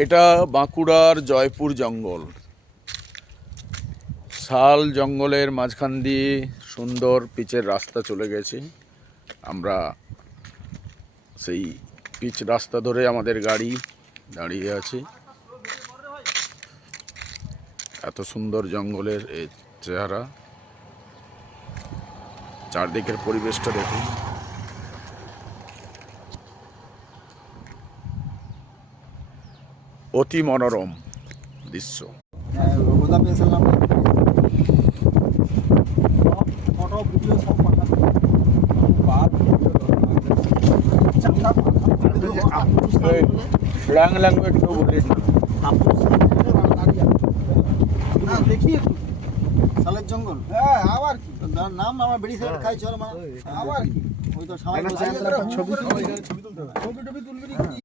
এটা বাঁকুড়ার জয়পুর জঙ্গল। শাল জঙ্গলের মাঝখান দিয়ে সুন্দর পিচের রাস্তা চলে গেছে। আমরা সেই পিচ রাস্তা ধরে আমাদের গাড়ি দাঁড়িয়ে আছে। এত সুন্দর জঙ্গলের এই চেহারা, চারদিকের পরিবেশটা দেখুন। অতি মনোরম দৃশ্য। ল্যাঙ্গুয়েজ কেউ বলিস না, দেখি একটু শালের জঙ্গল। হ্যাঁ, আবার কি নাম আমার বেড়ি সিগারেট খাই চল মানে আবার কি ওই তো সামান্য ছবি তুলবি কি